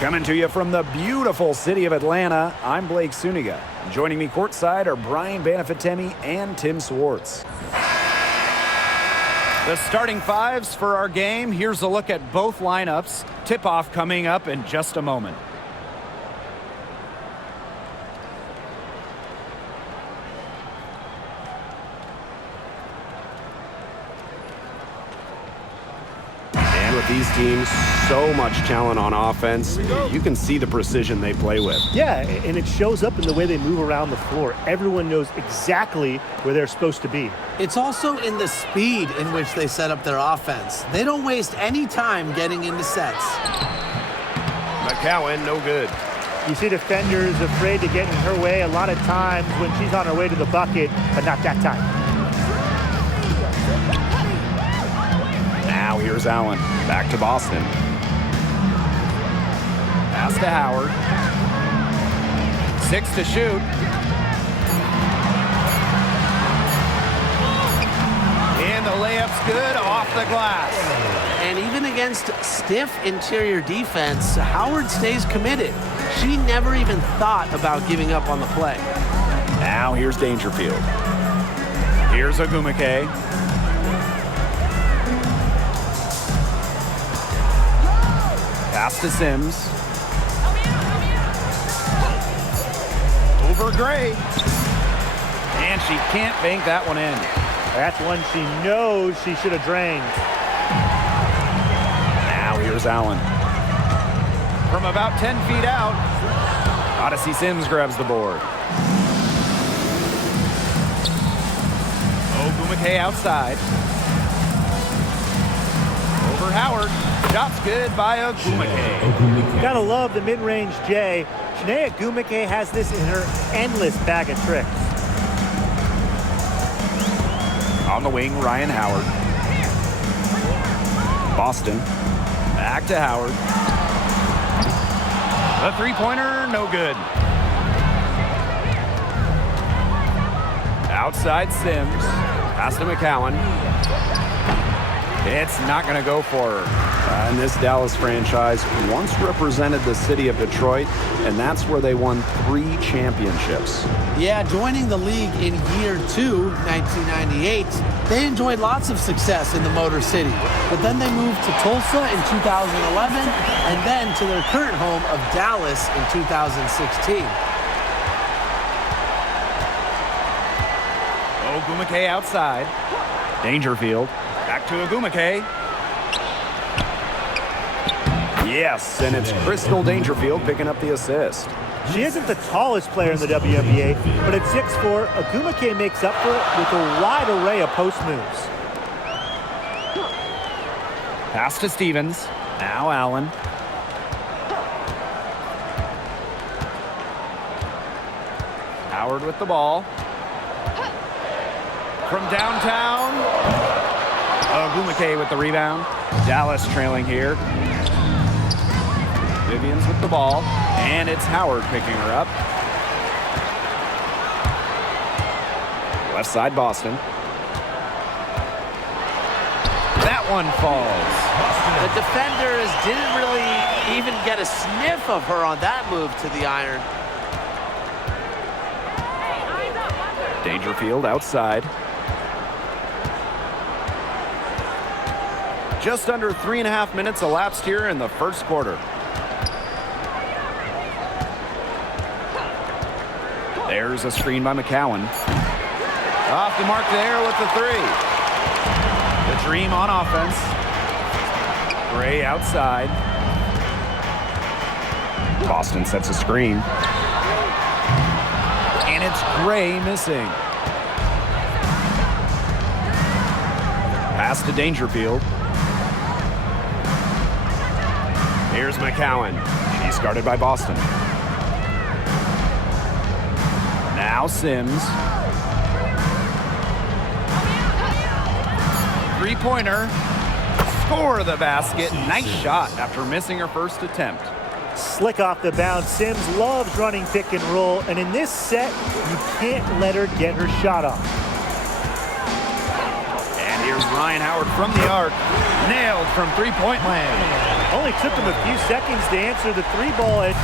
Coming to you from the beautiful city of Atlanta, I'm Blake Suniga. Joining me courtside are Brian Banafitemi and Tim Swartz. The starting fives for our game. Here's a look at both lineups. Tip-off coming up in just a moment. With these teams, so much talent on offense, you can see the precision they play with. Yeah, and it shows up in the way they move around the floor. Everyone knows exactly where they're supposed to be. It's also in the speed in which they set up their offense. They don't waste any time getting into sets. McCowan, no good. You see defenders afraid to get in her way a lot of times when she's on her way to the bucket, but not that time. Now here's Allen. Back to Boston. Pass to Howard. 6 to shoot. And the layup's good off the glass. And even against stiff interior defense, Howard stays committed. She never even thought about giving up on the play. Now here's Dangerfield. Here's Ogwumike. Pass to Sims. Over Gray. And she can't bank that one in. That's one she knows she should have drained. Now here's Allen. From about 10 feet out, Odyssey Sims grabs the board. Ogwumike outside. Over Howard. Shot's good by Ogwumike. Gotta love the mid-range J. Chiney Ogwumike has this in her endless bag of tricks. On the wing, Ryan Howard. Boston. Back to Howard. The three-pointer, no good. Outside Sims. Pass to McCowan. It's not going to go for her. And this Dallas franchise once represented the city of Detroit, and that's where they won 3 championships. Yeah, joining the league in year 2, 1998, they enjoyed lots of success in the Motor City. But then they moved to Tulsa in 2011, and then to their current home of Dallas in 2016. Ogwumike outside. Dangerfield. Back to Ogwumike. Yes, and it's Crystal Dangerfield picking up the assist. She isn't the tallest player in the WNBA, but at 6'4", Ogwumike makes up for it with a wide array of post moves. Pass to Stevens. Now Allen. Howard with the ball. From downtown. Ogwumike with the rebound. Dallas trailing here. Vivians with the ball. And it's Howard picking her up. Left side Boston. That one falls. The defenders didn't really even get a sniff of her on that move to the iron. Dangerfield outside. Just under 3.5 minutes elapsed here in the first quarter. There's a screen by McCowan. Off the mark there with the 3. The Dream on offense. Gray outside. Boston sets a screen. And it's Gray missing. Pass to Dangerfield. Here's McCowan. She's guarded by Boston. Now Sims. Three-pointer. Score the basket. Nice shot after missing her first attempt. Slick off the bounce. Sims loves running pick and roll, and in this set, you can't let her get her shot off. And here's Ryan Howard from the arc. Nailed from three-point land. Only took them a few seconds to answer the three ball at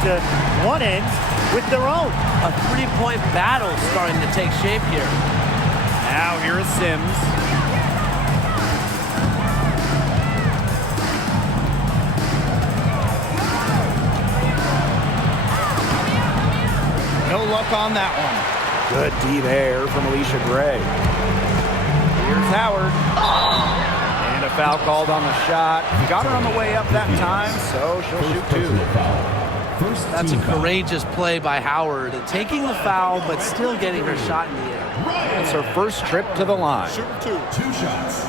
one end with their own. A three-point battle starting to take shape here. Now here is Sims. No luck on that one. Good deep air from Alicia Gray. Here's Howard. And a foul called on the shot. Got her on the way up that time, so she'll shoot two. That's a courageous play by Howard, taking the foul but still getting her shot in the air. That's her first trip to the line. Two shots.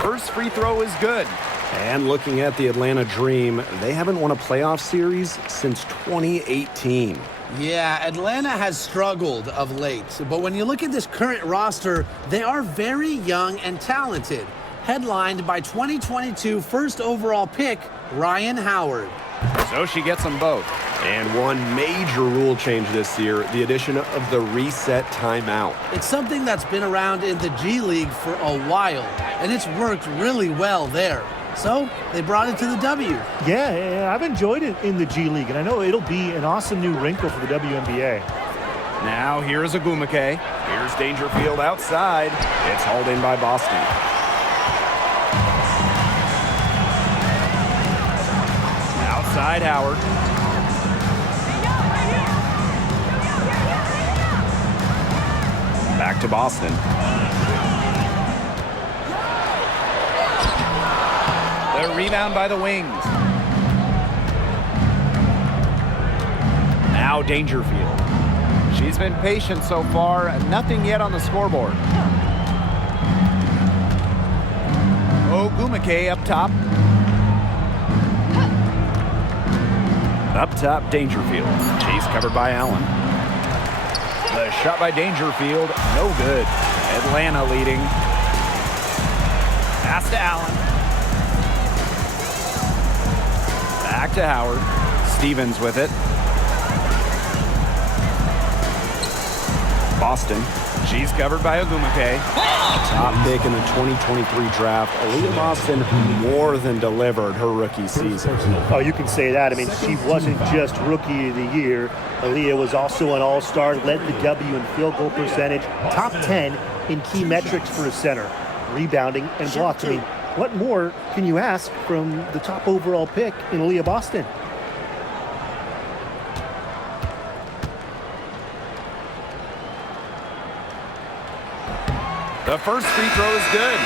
First free throw is good. And looking at the Atlanta Dream, they haven't won a playoff series since 2018. Yeah, Atlanta has struggled of late, but when you look at this current roster, they are very young and talented, headlined by 2022 first overall pick, Ryan Howard. So she gets them both. And one major rule change this year, the addition of the reset timeout. It's something that's been around in the G League for a while, and it's worked really well there. So they brought it to the W. Yeah, I've enjoyed it in the G League, and I know it'll be an awesome new wrinkle for the WNBA. Now here's Agumake. Here's Dangerfield outside. It's hauled in by Boston. Outside Howard. Back to Boston. The rebound by the wings. Now Dangerfield. She's been patient so far. Nothing yet on the scoreboard. Ogumake up top. Up top, Dangerfield. She's covered by Allen. The shot by Dangerfield, no good. Atlanta leading. Pass to Allen. Back to Howard. Stevens with it. Boston. She's covered by Ogumake. Top pick in the 2023 draft. Aaliyah Boston more than delivered her rookie season. Oh, you can say that. I mean, she wasn't just Rookie of the Year. Aaliyah was also an all-star, led the W in field goal percentage, top 10 in key metrics for a center, rebounding and blocks. I mean, what more can you ask from the top overall pick in Aaliyah Boston? The first free throw is good.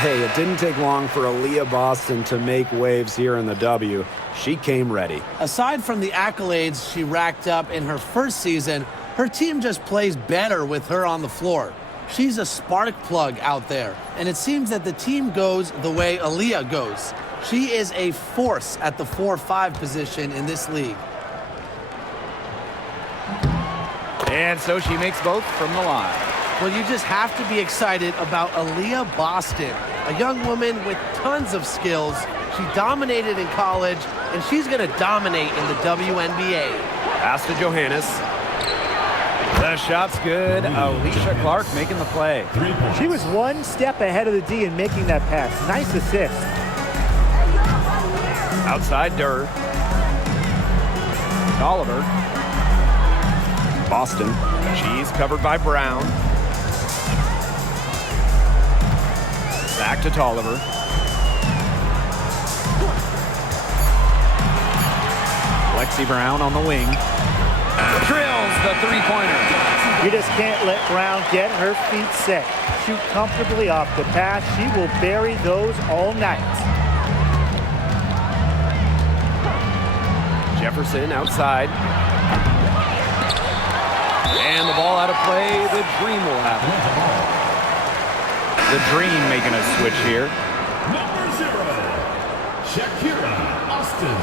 Hey, it didn't take long for Aaliyah Boston to make waves here in the W. She came ready. Aside from the accolades she racked up in her first season, her team just plays better with her on the floor. She's a spark plug out there, and it seems that the team goes the way Aaliyah goes. She is a force at the 4-5 position in this league. And so she makes both from the line. Well, you just have to be excited about Aaliyah Boston, a young woman with tons of skills. She dominated in college, and she's going to dominate in the WNBA. Pass to Johannes. The shot's good. Alicia Clark making the play. She was one step ahead of the D in making that pass. Nice assist. Outside Durr. Oliver. Boston. She's covered by Brown. Back to Tolliver. Lexi Brown on the wing. Drills the three-pointer. You just can't let Brown get her feet set. Shoot comfortably off the pass. She will bury those all night. Jefferson outside. And the ball out of play. The Dream will have it. The Dream making a switch here. Number 0, Shakira Austin.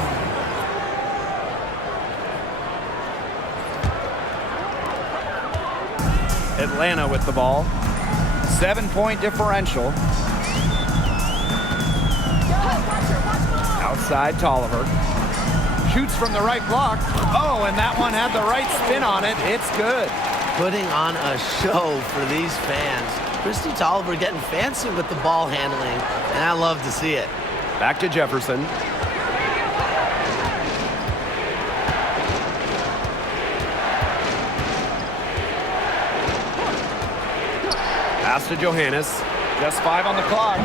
Atlanta with the ball. 7-point differential. Outside Tolliver. Shoots from the right block. Oh, and that one had the right spin on it. It's good. Putting on a show for these fans. Christy Tolliver getting fancy with the ball handling, and I love to see it. Back to Jefferson. Pass to Johannes. Just 5 on the clock.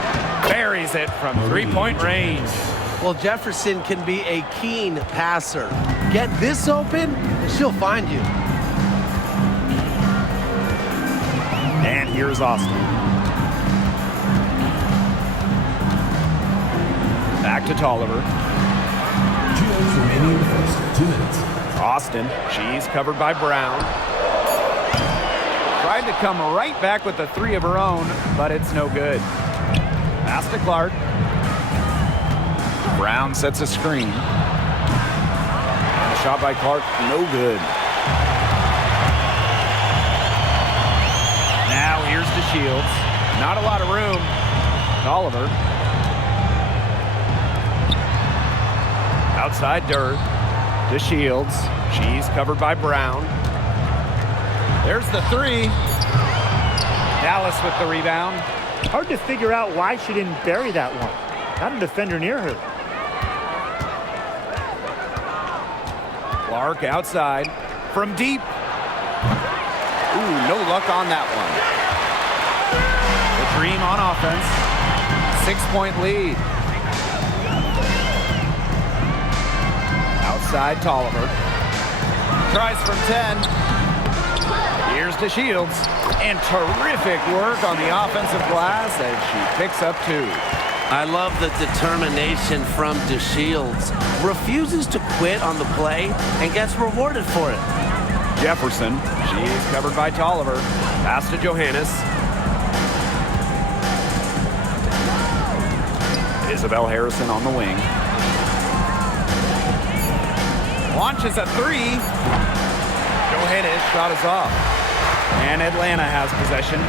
Buries it from three-point range. Well, Jefferson can be a keen passer. Get this open, and she'll find you. And here's Austin. Back to Tolliver. 2 minutes remaining in the first. 2 minutes. Austin. She's covered by Brown. Tried to come right back with a 3 of her own, but it's no good. Pass to Clark. Brown sets a screen. And a shot by Clark, no good. Now here's DeShields. Not a lot of room. Tolliver. Outside dirt. DeShields. She's covered by Brown. There's the 3. Dallas with the rebound. Hard to figure out why she didn't bury that one. Not a defender near her. Clark outside. From deep. Ooh, no luck on that one. The Dream on offense. 6-point lead. Outside Tolliver. Tries from 10. Here's DeShields. And terrific work on the offensive glass as she picks up 2. I love the determination from DeShields. Refuses to quit on the play and gets rewarded for it. Jefferson. She's covered by Tolliver. Pass to Johannes. Isabel Harrison on the wing. Launches a 3. Johannes shot is off. And Atlanta has possession.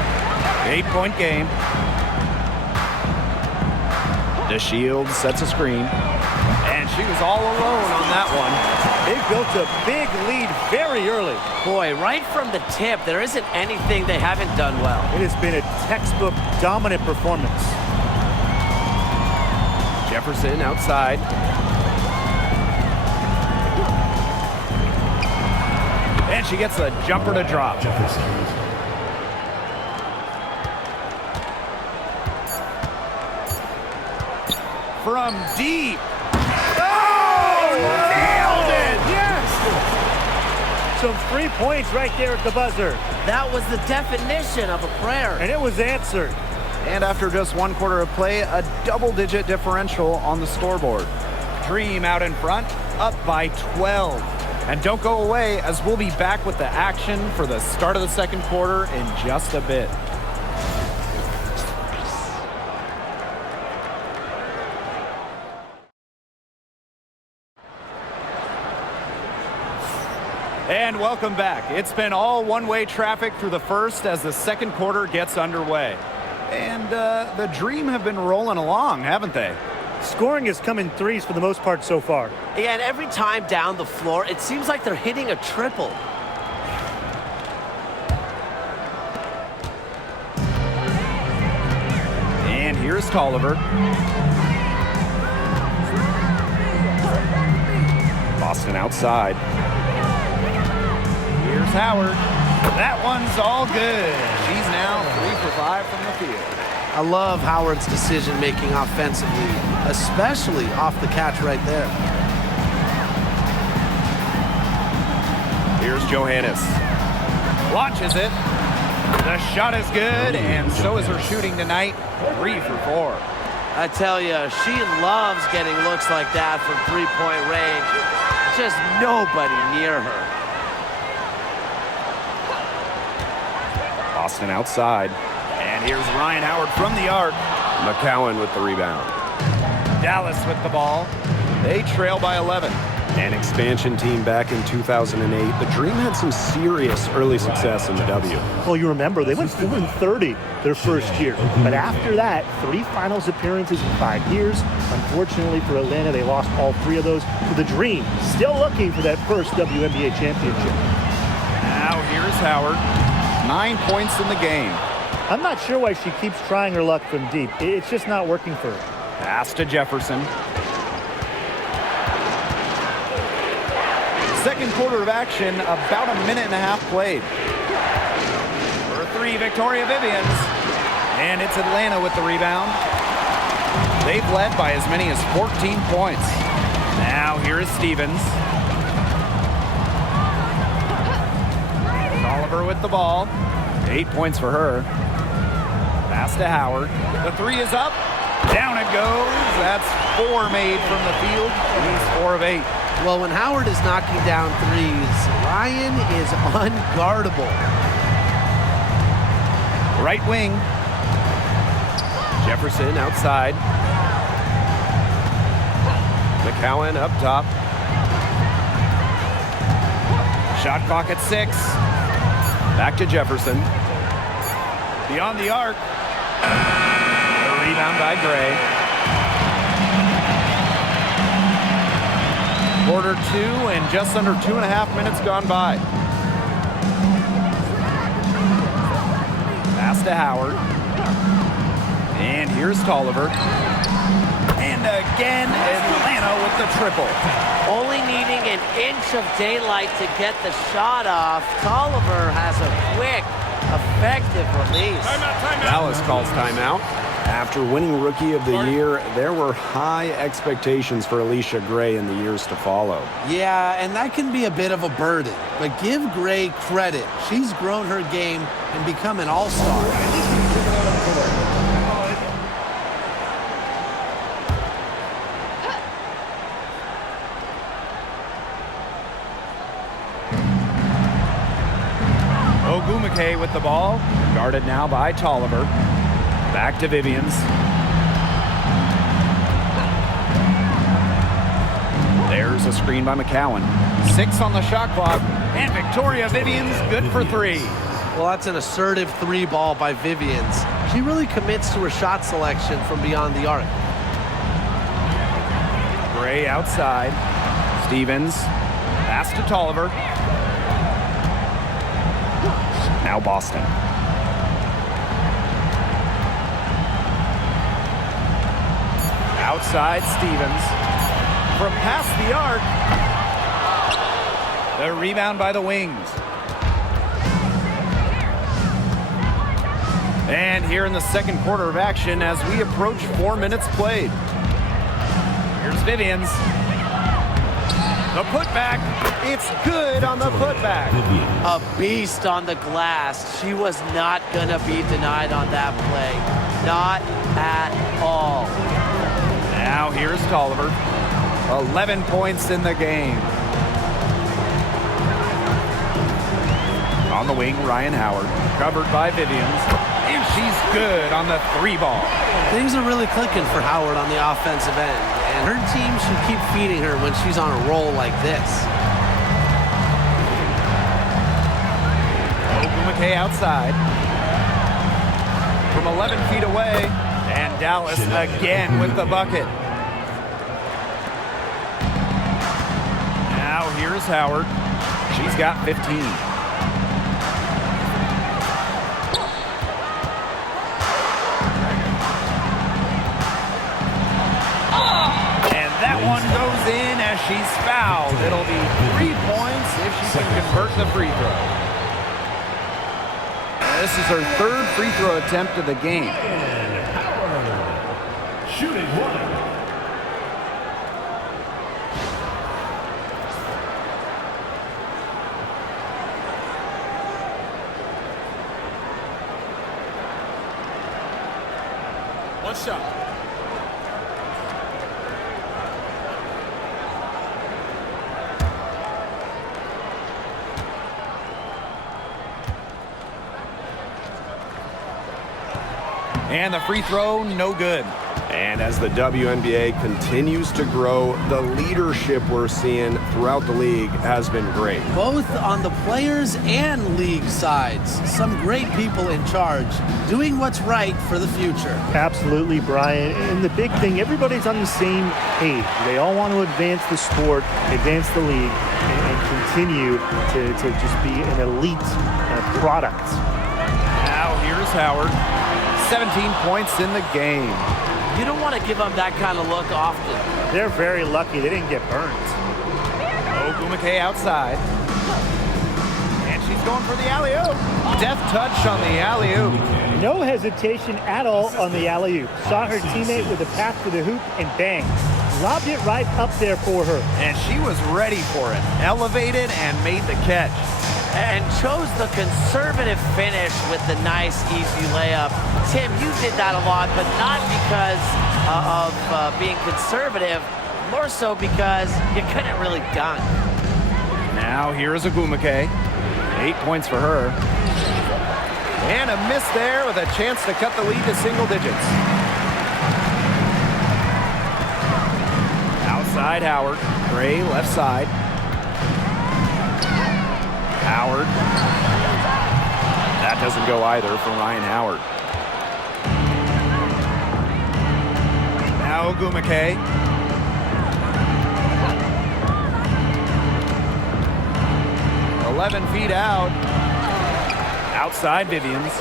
8-point game. DeShields sets a screen. And she was all alone on that one. They built a big lead very early. Boy, right from the tip, there isn't anything they haven't done well. It has been a textbook dominant performance. Jefferson outside. And she gets a jumper to drop. Jefferson. From deep. Oh, nailed it! Yes! Some 3 points right there at the buzzer. That was the definition of a prayer. And it was answered. And after just 1 quarter of play, a double-digit differential on the scoreboard. Dream out in front, up by 12. And don't go away, as we'll be back with the action for the start of the second quarter in just a bit. And welcome back. It's been all one-way traffic through the first as the second quarter gets underway. And the Dream have been rolling along, haven't they? Scoring has come in 3s for the most part so far. Yeah, and every time down the floor, it seems like they're hitting a triple. And here's Tolliver. Boston outside. Here's Howard. That one's all good. She's now 3 for 5 from the field. I love Howard's decision-making offensively, especially off the catch right there. Here's Johannes. Launches it. The shot is good, and so is her shooting tonight. 3 for 4. I tell you, she loves getting looks like that from three-point range. Just nobody near her. Boston outside. And here's Ryan Howard from the arc. McCowan with the rebound. Dallas with the ball. They trail by 11. An expansion team back in 2008, the Dream had some serious early success in the W. Well, you remember, they went 4-30 their first year. But after that, 3 finals appearances in 5 years. Unfortunately for Atlanta, they lost all 3 of those to the Dream. Still looking for that first WNBA championship. Now here's Howard. 9 points in the game. I'm not sure why she keeps trying her luck from deep. It's just not working for her. Pass to Jefferson. Second quarter of action, about a minute and a half played. For 3, Victoria Vivians. And it's Atlanta with the rebound. They've led by as many as 14 points. Now here is Stevens. Oliver with the ball. 8 points for her. Pass to Howard. The 3 is up. Down it goes. That's 4 made from the field. He's 4 of 8. Well, when Howard is knocking down threes, Ryan is unguardable. Right wing. Jefferson outside. McCowan up top. Shot clock at 6. Back to Jefferson. Beyond the arc. A rebound by Gray. Quarter 2 and just under 2.5 minutes gone by. Pass to Howard. And here's Tolliver. And again, Atlanta with the triple. Only needing an inch of daylight to get the shot off. Tolliver has a quick, effective release. Dallas calls timeout. After winning Rookie of the Year, there were high expectations for Alicia Gray in the years to follow. Yeah, and that can be a bit of a burden. But give Gray credit. She's grown her game and become an all-star. Ogumake with the ball. Guarded now by Tolliver. Back to Vivians. There's a screen by McCowan. 6 on the shot clock. And Victoria Vivians good for 3. Well, that's an assertive 3 ball by Vivians. She really commits to her shot selection from beyond the arc. Gray outside. Stevens. Pass to Tolliver. Now Boston. Outside Stevens. From past the arc. The rebound by the Wings. And here in the second quarter of action as we approach 4 minutes played. Here's Vivians. The putback. It's good on the putback. A beast on the glass. She was not going to be denied on that play. Not at all. Now here's Tolliver. 11 points in the game. On the wing, Ryan Howard. Covered by Vivians. And she's good on the 3 ball. Things are really clicking for Howard on the offensive end. And her team should keep feeding her when she's on a roll like this. Ogumake outside. From 11 feet away. And Dallas again with the bucket. Now here's Howard. She's got 15. And that one goes in as she's fouled. It'll be 3 points if she can convert the free throw. This is her 3rd free throw attempt of the game. Shooting 1. One shot. And the free throw, no good. And as the WNBA continues to grow, the leadership we're seeing throughout the league has been great. Both on the players and league sides. Some great people in charge, doing what's right for the future. Absolutely, Brian. And the big thing, everybody's on the same page. They all want to advance the sport, advance the league, and continue to just be an elite product. Now here's Howard. 17 points in the game. You don't want to give them that kind of look often. They're very lucky they didn't get burnt. Ogwumike outside. And she's going for the alley-oop. Death touch on the alley-oop. No hesitation at all on the alley-oop. Saw her teammate with a path to the hoop and bang. Lobbed it right up there for her. And she was ready for it. Elevated and made the catch. And chose the conservative finish with the nice, easy layup. Tim, you did that a lot, but not because of being conservative, more so because you couldn't really dunk. Now here's Ogwumike. 8 points for her. And a miss there with a chance to cut the lead to single digits. Outside Howard. Gray left side. Howard. That doesn't go either for Ryan Howard. Now Ogwumike. "11 feet out." Outside Vivians.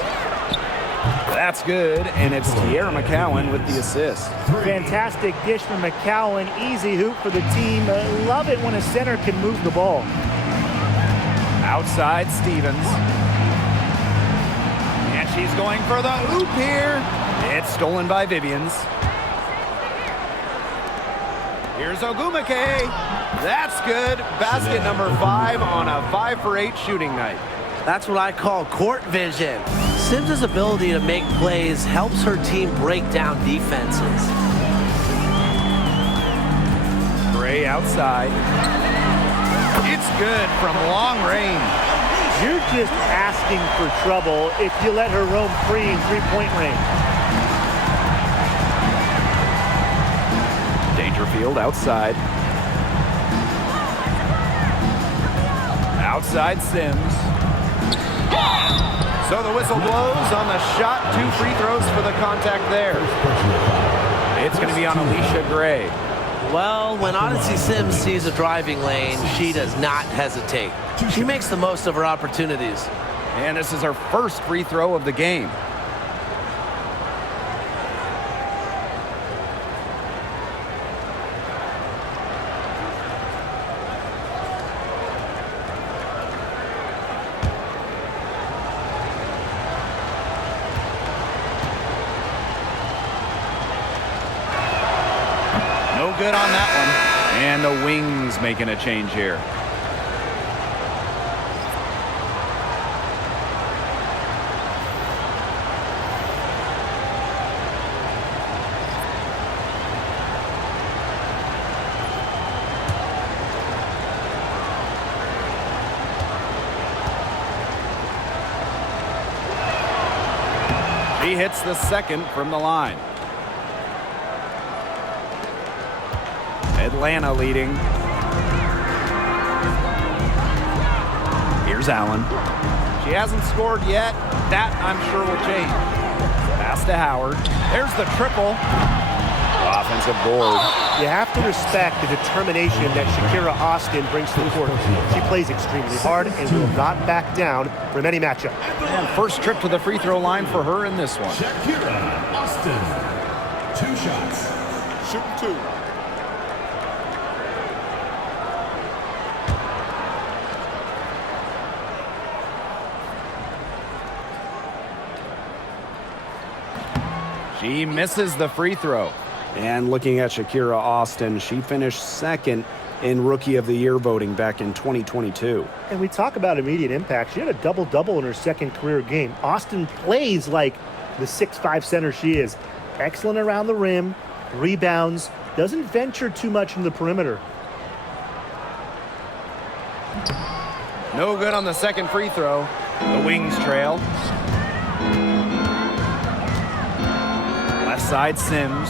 That's good, and it's Tierra McCowan with the assist. Fantastic dish from McCowan. Easy hoop for the team. Love it when a center can move the ball. Outside Stevens. And she's going for the hoop here. It's stolen by Vivians. Here's Ogwumike. That's good. Basket number 5 on a 5 for 8 shooting night. That's what I call court vision. Sims' ability to make plays helps her team break down defenses. Gray outside. It's good from long range. You're just asking for trouble if you let her roam free in three-point range. Dangerfield outside. Outside Sims. So the whistle blows on the shot. 2 free throws for the contact there. It's going to be on Alicia Gray. Well, when Odyssey Sims sees a driving lane, she does not hesitate. She makes the most of her opportunities. And this is her first free throw of the game. No good on that one. And the Wings making a change here. He hits the second from the line. Atlanta leading. Here's Allen. She hasn't scored yet. That, I'm sure, will change. Pass to Howard. There's the triple. Offensive board. You have to respect the determination that Shakira Austin brings to the court. She plays extremely hard and will not back down from any matchup. And first trip to the free throw line for her in this one. Shakira Austin. 2 shots. Shoot 2. She misses the free throw. And looking at Shakira Austin, she finished second in Rookie of the Year voting back in 2022. And we talk about immediate impact. She had a double-double in her second career game. Austin plays like the 6'5" center she is. Excellent around the rim, rebounds, doesn't venture too much in the perimeter. No good on the second free throw. The Wings trail. Left side Sims.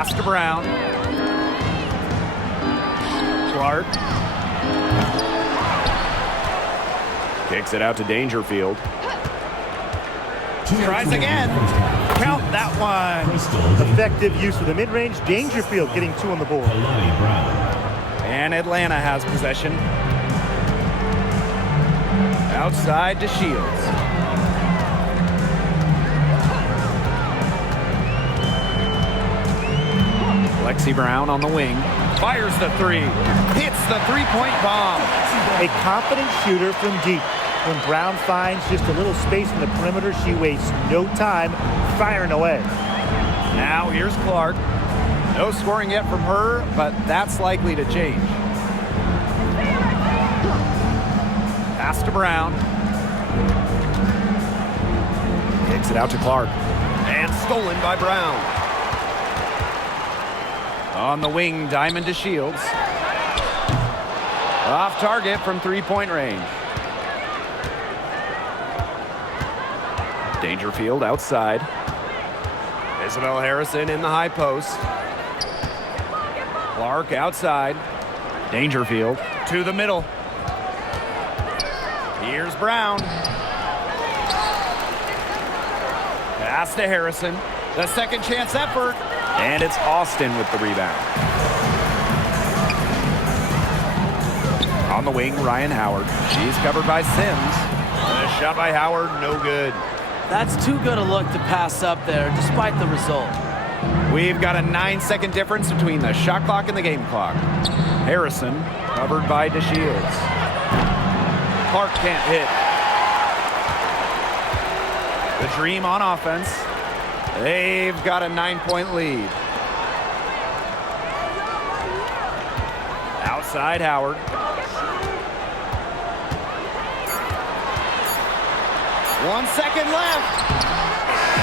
Pass to Brown. Clark. Kicks it out to Dangerfield. Tries again. Count that one. Effective use of the mid-range. Dangerfield getting 2 on the board. Kalani Brown. And Atlanta has possession. Outside to Shields. Lexi Brown on the wing. Fires the 3. Hits the 3-point bomb. A confident shooter from deep. When Brown finds just a little space in the perimeter, she wastes no time firing away. Now here's Clark. No scoring yet from her, but that's likely to change. Pass to Brown. Kicks it out to Clark. And stolen by Brown. On the wing, Diamond to Shields. Off target from 3-point range. Dangerfield outside. Isabel Harrison in the high post. Clark outside. Dangerfield. To the middle. Here's Brown. Pass to Harrison. The second chance effort. And it's Austin with the rebound. On the wing, Ryan Howard. She's covered by Sims. A shot by Howard, no good. That's too good a look to pass up there, despite the result. We've got a 9-second difference between the shot clock and the game clock. Harrison covered by DeShields. Clark can't hit. The Dream on offense. They've got a 9-point lead. Outside Howard. One second left.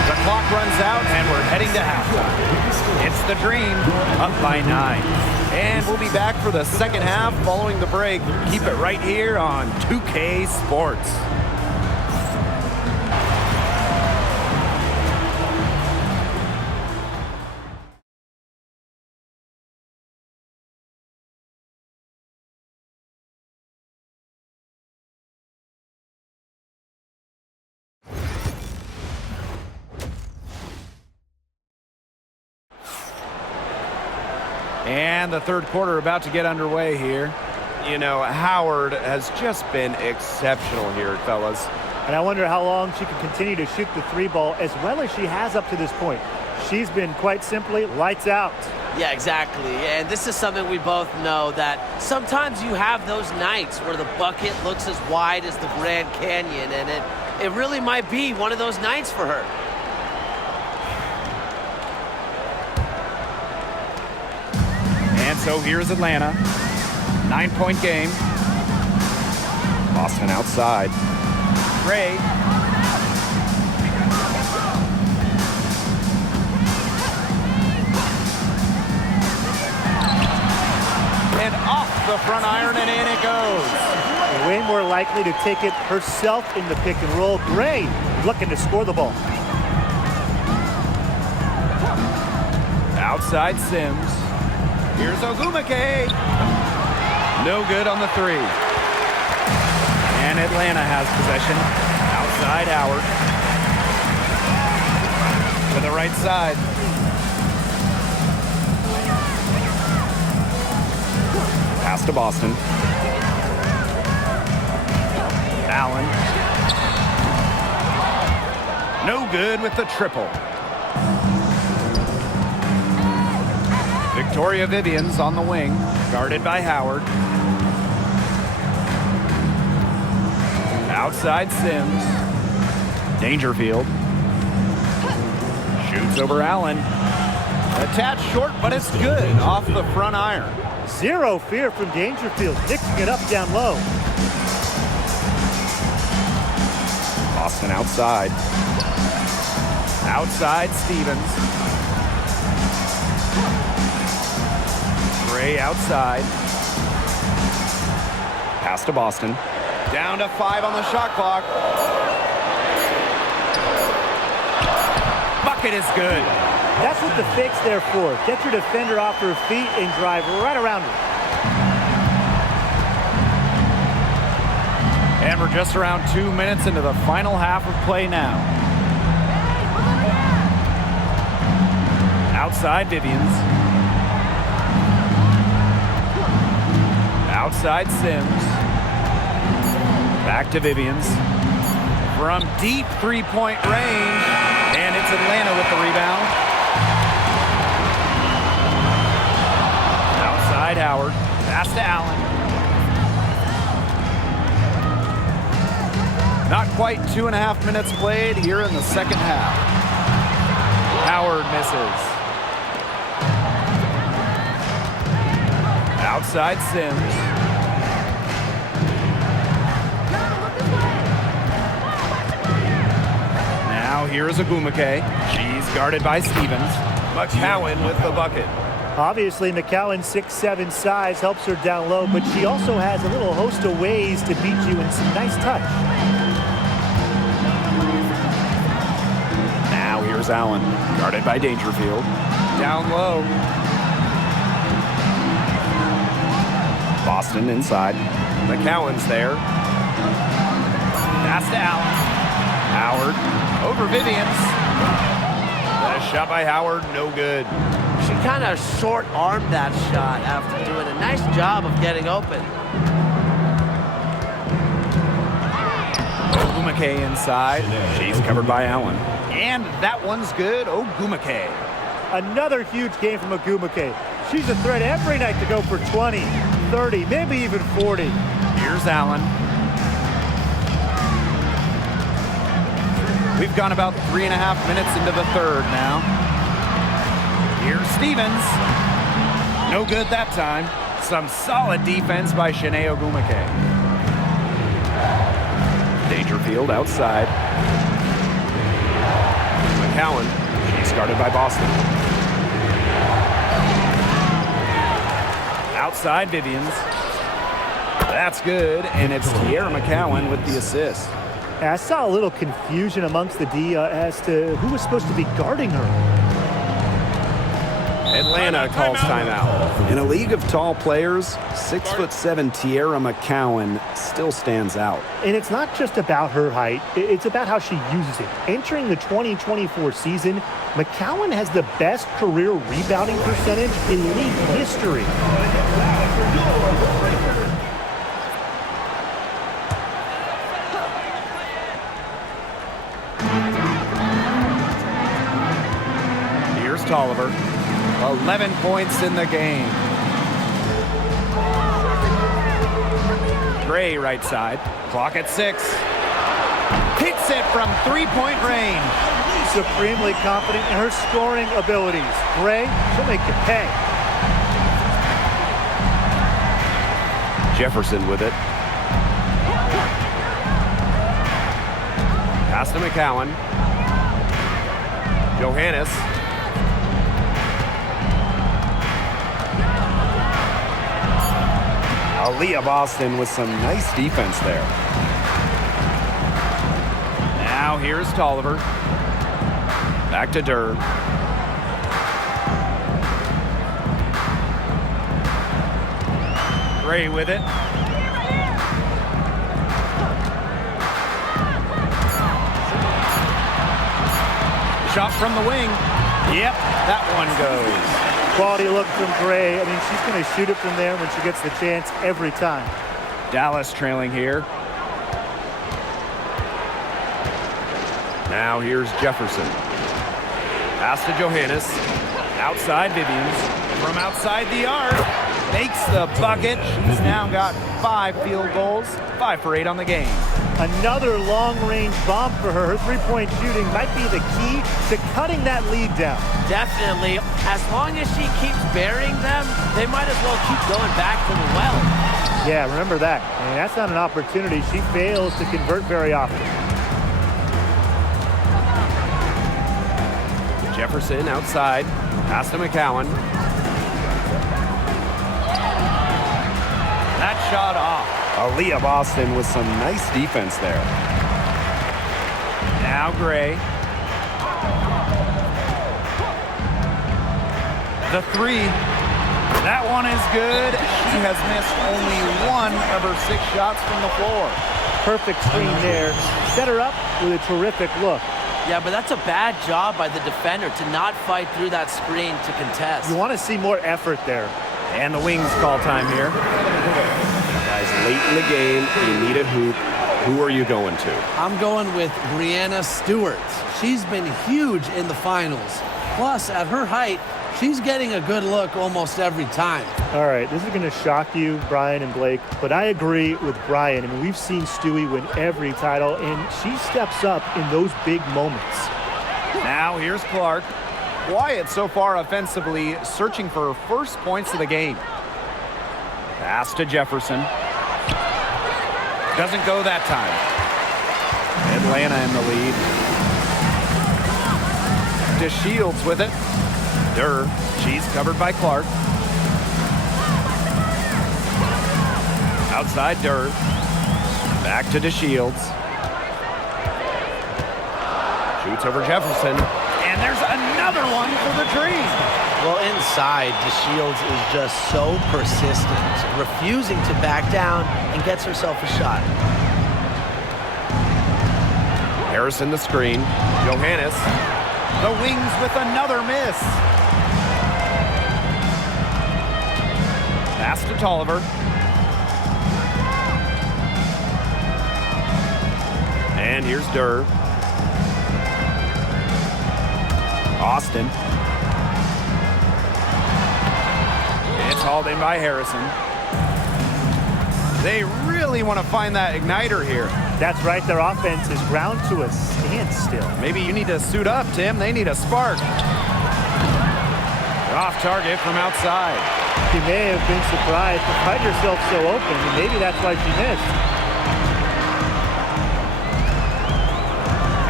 The clock runs out and we're heading to halftime. It's the Dream up by 9. And we'll be back for the second half following the break. Keep it right here on 2K Sports. And the third quarter about to get underway here. You know, Howard has just been exceptional here, fellas. And I wonder how long she can continue to shoot the 3 ball as well as she has up to this point. She's been quite simply lights out. Yeah, exactly. And this is something we both know, that sometimes you have those nights where the bucket looks as wide as the Grand Canyon, and it really might be one of those nights for her. And so here's Atlanta. 9-point game. Boston outside. Gray. And off the front iron and in it goes. Way more likely to take it herself in the pick and roll. Gray looking to score the ball. Outside Sims. Here's Ogumake. No good on the 3. And Atlanta has possession. Outside Howard. To the right side. Pass to Boston. Allen. No good with the triple. Victoria Vivian's on the wing, guarded by Howard. Outside Sims. Dangerfield. Shoots over Allen. A tad short, but it's good off the front iron. Zero fear from Dangerfield, mixing it up down low. Boston outside. Outside Stevens. Gray outside. Pass to Boston. Down to 5 on the shot clock. Bucket is good. That's what the fake's there for. Get your defender off her feet and drive right around her. And we're just around 2 minutes into the final half of play now. Outside Vivians. Outside Sims. Back to Vivians. From deep three-point range. And it's Atlanta with the rebound. Outside Howard. Pass to Allen. Not quite 2.5 minutes played here in the second half. Howard misses. Outside Sims. Now here's Agumake. She's guarded by Stevens. McCowan with the bucket. Obviously, McCowan's 6'7" size helps her down low, but she also has a little host of ways to beat you in some nice touch. Now here's Allen, guarded by Dangerfield. Down low. Boston inside. McCowan's there. Pass to Allen. Howard over Vivians. The shot by Howard, no good. She kind of short-armed that shot after doing a nice job of getting open. Ogumake inside. She's covered by Allen. And that one's good. Ogumake. Another huge game from Agumake. She's a threat every night to go for 20, 30, maybe even 40. Here's Allen. We've gone about 3.5 minutes into the third now. Here's Stevens. No good that time. Some solid defense by Shanae Ogumake. Dangerfield outside. McCowan. She's guarded by Boston. Outside Vivians. That's good, and it's Tierra McCowan with the assist. I saw a little confusion amongst the D as to who was supposed to be guarding her. Atlanta calls timeout. In a league of tall players, 6'7" Tierra McCowan still stands out. And it's not just about her height, it's about how she uses it. Entering the 2024 season, McCowan has the best career rebounding percentage in league history. Here's Tolliver. 11 points in the game. Gray right side. Clock at 6. Hits it from three-point range. Supremely confident in her scoring abilities. Gray, she'll make you pay. Jefferson with it. Pass to McCowan. Johannes. Aaliyah Boston with some nice defense there. Now here's Tolliver. Back to Durr. Gray with it. Shot from the wing. Yep, that one goes. Quality look from Gray. I mean, she's going to shoot it from there when she gets the chance every time. Dallas trailing here. Now here's Jefferson. Pass to Johannes. Outside Vivians. From outside the arc. Makes the bucket. She's now got 5 field goals. 5 for 8 on the game. Another long-range bomb for her. Her three-point shooting might be the key to cutting that lead down. Definitely. As long as she keeps burying them, they might as well keep going back to the well. Yeah, remember that. I mean, that's not an opportunity. She fails to convert very often. Jefferson outside. Pass to McCowan. That shot off. Aaliyah Boston with some nice defense there. Now Gray. The three. That one is good. She has missed only one of her 6 shots from the floor. Perfect screen there. Set her up with a terrific look. Yeah, but that's a bad job by the defender to not fight through that screen to contest. You want to see more effort there. And the Wings call time here. Guys, late in the game, you need a hoop. Who are you going to? I'm going with Brianna Stewart. She's been huge in the finals. Plus, at her height, she's getting a good look almost every time. All right, this is going to shock you, Brian and Blake, but I agree with Brian. I mean, we've seen Stewie win every title, and she steps up in those big moments. Now here's Clark. Wyatt so far offensively searching for her first points of the game. Pass to Jefferson. Doesn't go that time. Atlanta in the lead. DeShields with it. Durr. She's covered by Clark. Outside Durr. Back to DeShields. Shoots over Jefferson. And there's another one for the Dream. Well, inside, DeShields is just so persistent, refusing to back down and gets herself a shot. Harrison the screen. Johannes. The Wings with another miss. Pass to Tolliver. And here's Durr. Austin. It's hauled in by Harrison. They really want to find that igniter here. That's right, their offense is ground to a standstill. Maybe you need to suit up, Tim. They need a spark. Off target from outside. She may have been surprised to find herself so open, and maybe that's why she missed.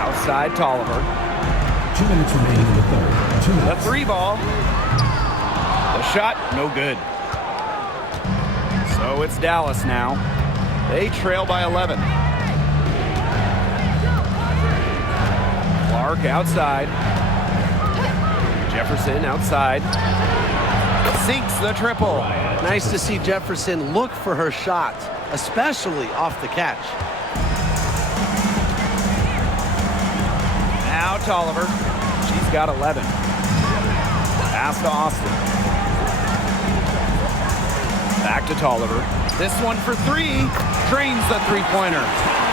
Outside Tolliver. 2 minutes remaining in the third. 2 The minutes. 3 ball. The shot, no good. So it's Dallas now. They trail by 11. Clark outside. Jefferson outside. Sinks the triple. Nice to see Jefferson look for her shot, especially off the catch. Now Tolliver. She's got 11. Pass to Austin. Back to Tolliver. This one for 3. Drains the 3-pointer.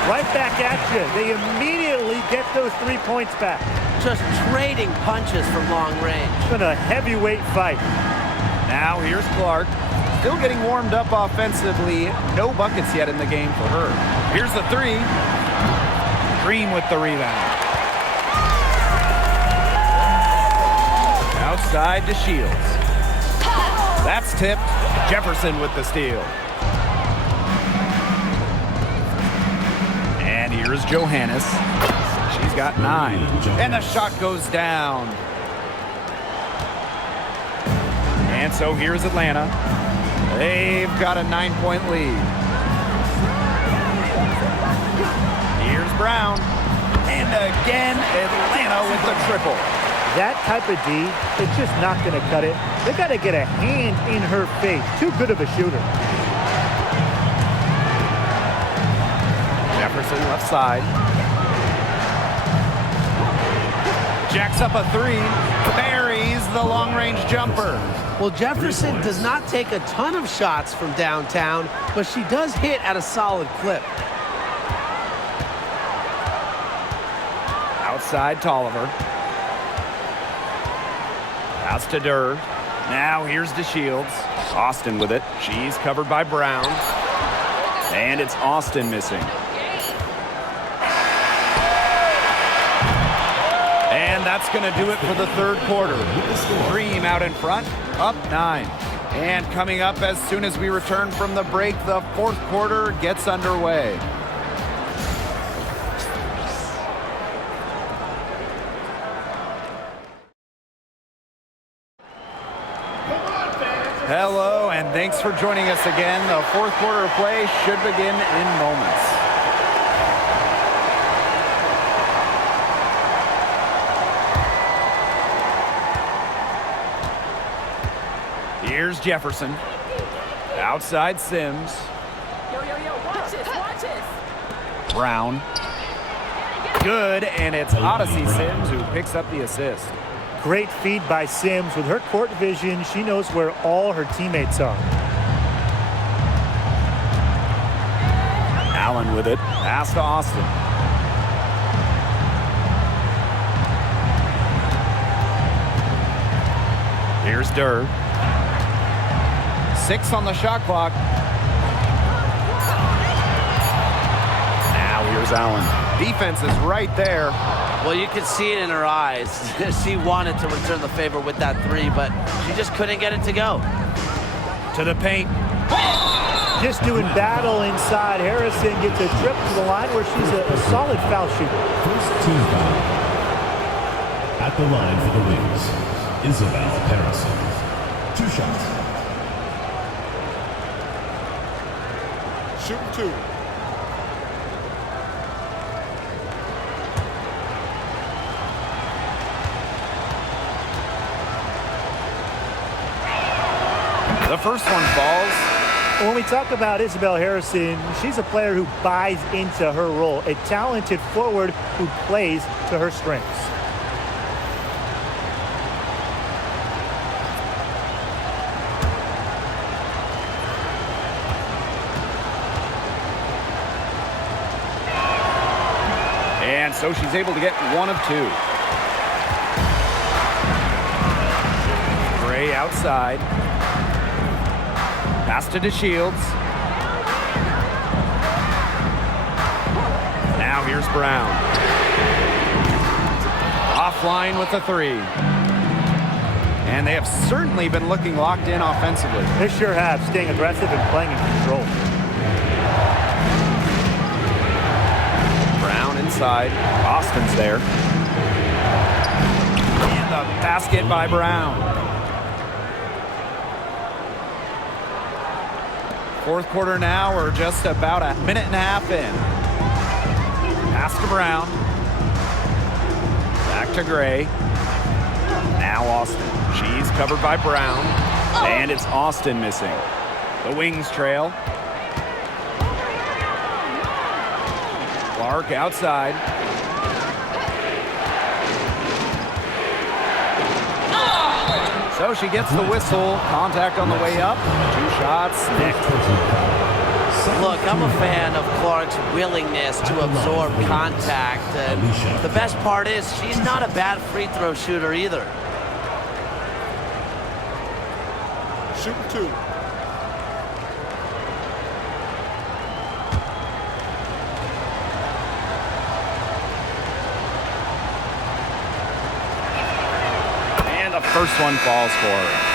Right back at you. They immediately get those 3 points back. Just trading punches from long range. It's been a heavyweight fight. Now here's Clark. Still getting warmed up offensively. No buckets yet in the game for her. Here's the 3. Dream with the rebound. Outside to Shields. That's tipped. Jefferson with the steal. And here's Johannes. She's got 9. And the shot goes down. And so here's Atlanta. They've got a 9-point lead. Here's Brown. And again, Atlanta with the triple. That type of D, it's just not going to cut it. They got to get a hand in her face. Too good of a shooter. Jefferson left side. Jacks up a 3. Buries the long-range jumper. Well, Jefferson does not take a ton of shots from downtown, but she does hit at a solid clip. Outside Tolliver. Pass to Durr. Now here's DeShields. Austin with it. She's covered by Brown. And it's Austin missing. And that's going to do it for the third quarter. Dream out in front, up 9. And coming up as soon as we return from the break, the fourth quarter gets underway. Hello, and thanks for joining us again. The fourth quarter of play should begin in moments. Here's Jefferson. Outside Sims. Watch this. Brown. Good, and it's Odyssey Sims who picks up the assist. Great feed by Sims. With her court vision, she knows where all her teammates are. Allen with it. Pass to Austin. Here's Durr. 6 on the shot clock. Now here's Allen. Defense is right there. Well, you could see it in her eyes. She wanted to return the favor with that three, but she just couldn't get it to go. To the paint. Just doing battle inside. Harrison gets a trip to the line where she's a solid foul shooter. First team foul. At the line for the Wings, Isabel Harrison. 2 shots. Shooting 2. The first one falls. When we talk about Isabel Harrison, she's a player who buys into her role, a talented forward who plays to her strengths. And so she's able to get 1 of 2. Gray outside. Pass to DeShields. Now here's Brown. Offline with the 3. And they have certainly been looking locked in offensively. They sure have, staying aggressive and playing in control. Brown inside. Austin's there. And the basket by Brown. Fourth quarter now, we're just about a minute and a half in. Pass to Brown. Back to Gray. Now Austin. She's covered by Brown. And it's Austin missing. The Wings trail. Clark outside. So she gets the whistle. Contact on the way up. 2 shots. Nick. Look, I'm a fan of Clark's willingness to absorb contact. And the best part is she's not a bad free throw shooter either. Shooting 2. And the first one falls for her.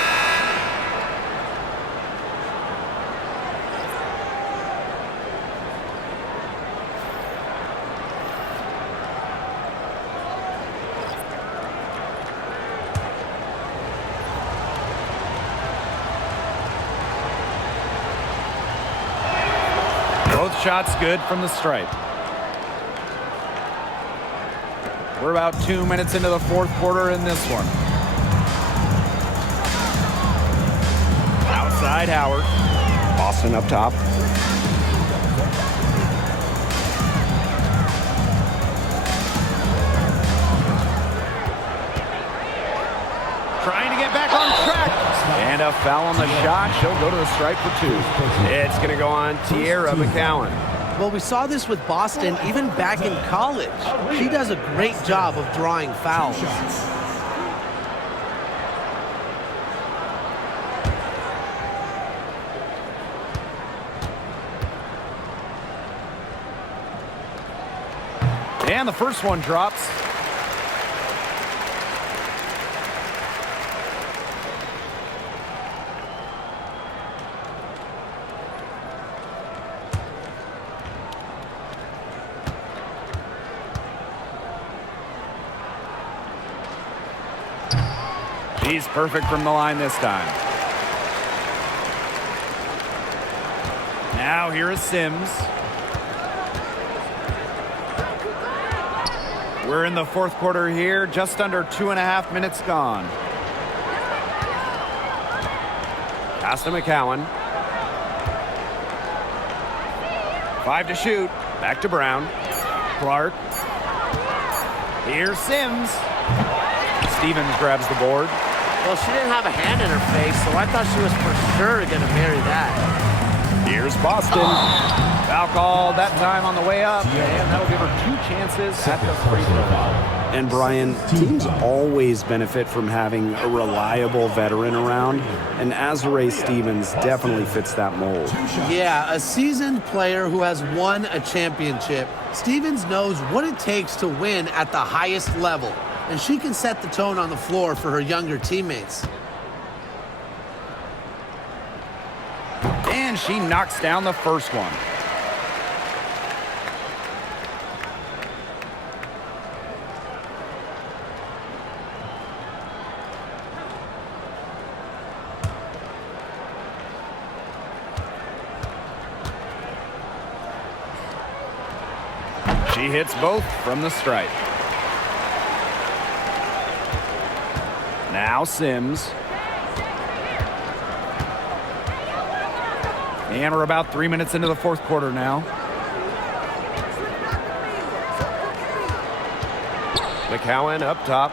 Both shots good from the stripe. We're about 2 minutes into the fourth quarter in this one. Outside Howard. Austin up top. Trying to get back on track. And a foul on the shot. She'll go to the stripe for 2. It's going to go on Tierra McCowan. Well, we saw this with Boston even back in college. She does a great job of drawing fouls. And the first one drops. He's perfect from the line this time. Now here is Sims. We're in the fourth quarter here, just under 2.5 minutes gone. Pass to McCowan. 5 to shoot. Back to Brown. Clark. Here's Sims. Stevens grabs the board. Well, she didn't have a hand in her face, so I thought she was for sure going to marry that. Here's Boston. Foul call that time on the way up, and that'll give her 2 chances at the free throw. And Brian, teams always benefit from having a reliable veteran around, and Azurá Stevens definitely fits that mold. Yeah, a seasoned player who has won a championship. Stevens knows what it takes to win at the highest level, and she can set the tone on the floor for her younger teammates. And she knocks down the first one. She hits both from the stripe. Now Sims. And we're about 3 minutes into the fourth quarter now. McCowan up top.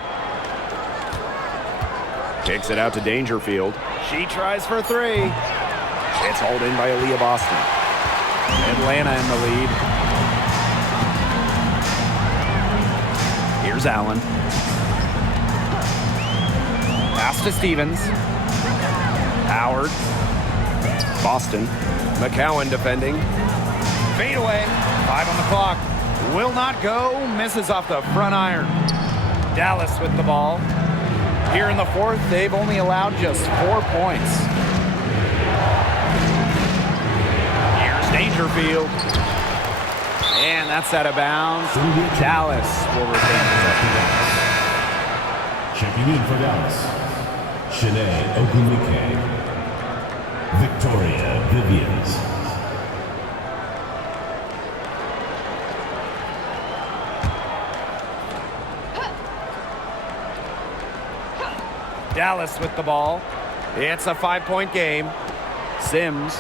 Kicks it out to Dangerfield. She tries for 3. It's hauled in by Aaliyah Boston. Atlanta in the lead. Here's Allen. Pass to Stevens. Howard. Boston. McCowan defending. Fade away. 5 on the clock. Will not go. Misses off the front iron. Dallas with the ball. Here in the fourth, they've only allowed just 4 points. Here's Dangerfield. And that's out of bounds. Dallas will retain possession. Checking in for Dallas, Shanae Ogumike, Victoria Vivians. Dallas with the ball. It's a 5-point game. Sims.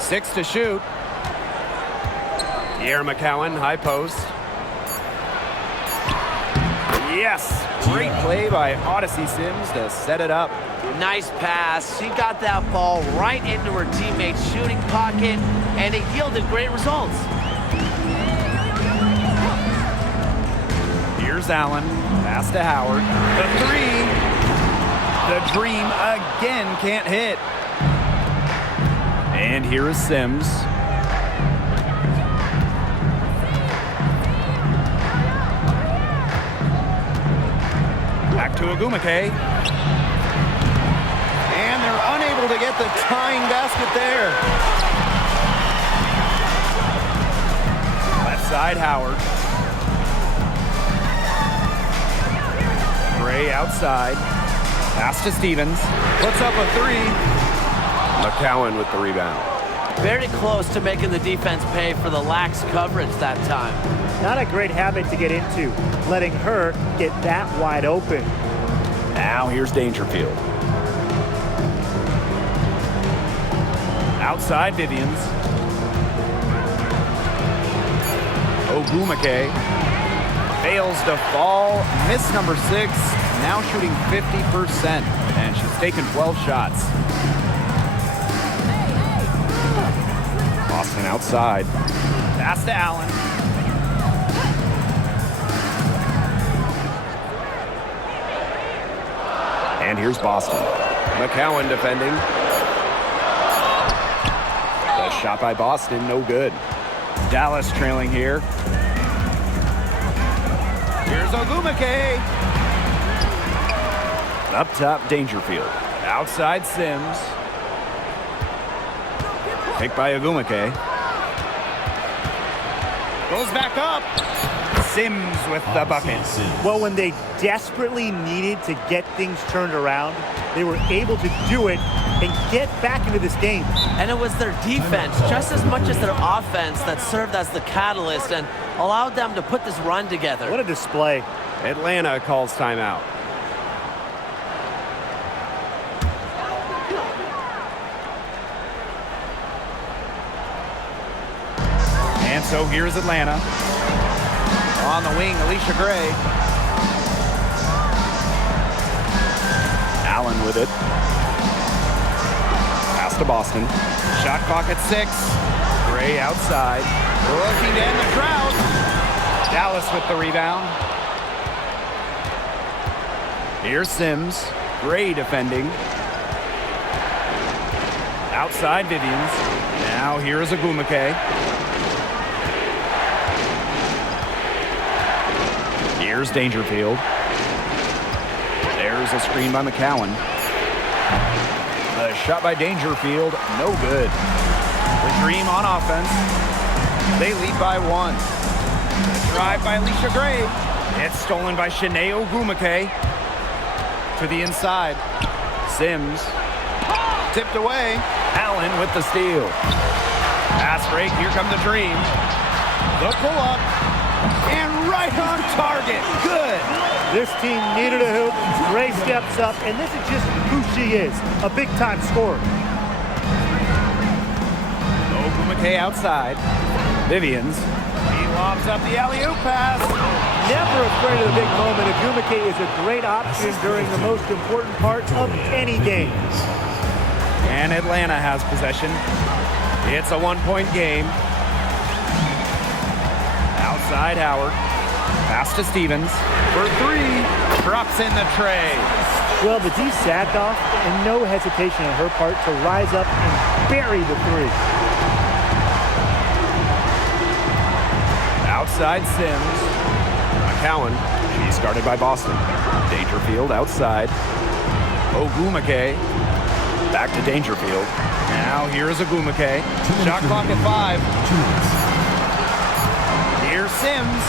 6 to shoot. Pierre McCowan, high post. Yes. Great play by Odyssey Sims to set it up. Nice pass. She got that ball right into her teammate's shooting pocket, and it yielded great results. Here's Allen. Pass to Howard. The 3. The dream again can't hit. And here is Sims. Back to Ogumike. And they're unable to get the tying basket there. Left side, Howard. Gray outside. Pass to Stevens. Puts up a 3. McCowan with the rebound. Very close to making the defense pay for the lax coverage that time. Not a great habit to get into, letting her get that wide open. Now here's Dangerfield. Outside Vivians. Ogumike fails to fall. Miss number 6. Now shooting 50%. And she's taken 12 shots. Boston outside. Pass to Allen. And here's Boston. McCowan defending. The shot by Boston, no good. Dallas trailing here. Here's Ogumike. Up top, Dangerfield. Outside Sims. Picked by Ogumike. Goes back up. Sims with the bucket. Well, when they desperately needed to get things turned around, they were able to do it and get back into this game. And it was their defense, just as much as their offense, that served as the catalyst and allowed them to put this run together. What a display. Atlanta calls timeout. So here's Atlanta. On the wing, Alicia Gray. Allen with it. Pass to Boston. Shot clock at 6. Gray outside. Looking to end the drought. Dallas with the rebound. Here's Sims. Gray defending. Outside Vivians. Now here is Agumake. Here's Dangerfield. There's a screen by McCowan. A shot by Dangerfield, no good. The Dream on offense. They lead by 1. A drive by Alicia Gray. It's stolen by Shanae Ogumake. To the inside. Sims. Tipped away. Allen with the steal. Pass break. Here come the Dream. The pull-up. And right on target. Good. This team needed a hoop. Gray steps up, and this is just who she is, a big-time scorer. Ogumake outside. Vivians. He lobs up the alley-oop pass. Never afraid of the big moment. Agumake is a great option during the most important part of any game. And Atlanta has possession. It's a 1-point game. Outside Howard. Pass to Stevens. For 3. Drops in the tray. Well, the D sacked off, and no hesitation on her part to rise up and bury the 3. Outside Sims. McCowan. She's guarded by Boston. Dangerfield outside. Ogumake. Back to Dangerfield. Now here's Agumake. Shot clock at 5. Here's Sims.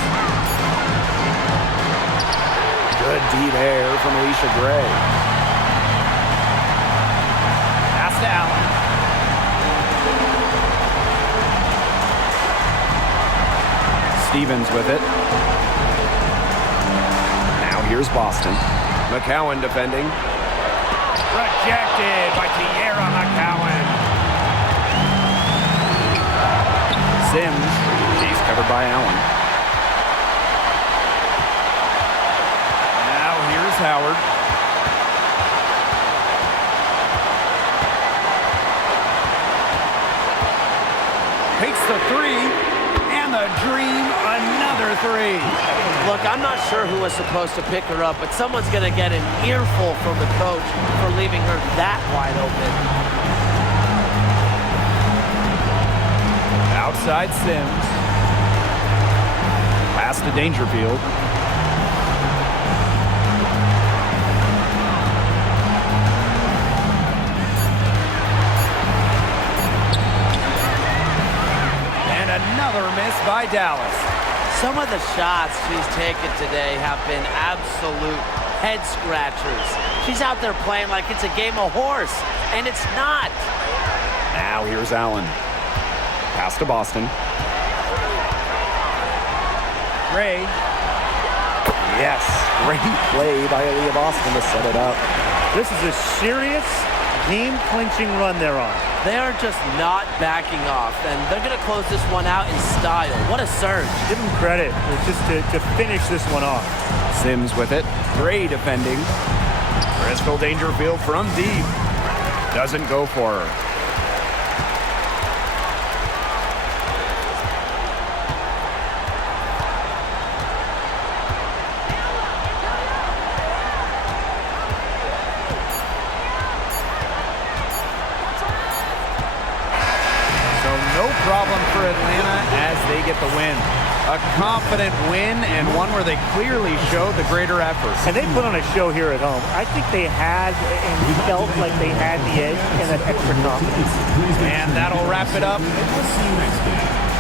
Good D there from Alicia Gray. Pass to Allen. Stevens with it. Now here's Boston. McCowan defending. Rejected by Tierra McCowan. Sims. She's covered by Allen. Now here's Howard. Takes the 3. And the Dream, another 3. Look, I'm not sure who was supposed to pick her up, but someone's going to get an earful from the coach for leaving her that wide open. Outside Sims. Pass to Dangerfield. And another miss by Dallas. Some of the shots she's taken today have been absolute head scratchers. She's out there playing like it's a game of horse, and it's not. Now here's Allen. Pass to Boston. Gray. Yes, great play by Aaliyah Boston to set it up. This is a serious game-clinching run they're on. They are just not backing off, and they're going to close this one out in style. What a surge. Give them credit just to finish this one off. Sims with it. Gray defending. Crystal Dangerfield from deep. Doesn't go for her. Problem for Atlanta as they get the win. A confident win and one where they clearly showed the greater effort. And they put on a show here at home. I think they had and felt like they had the edge and that extra confidence. And that'll wrap it up. We'll see you next game.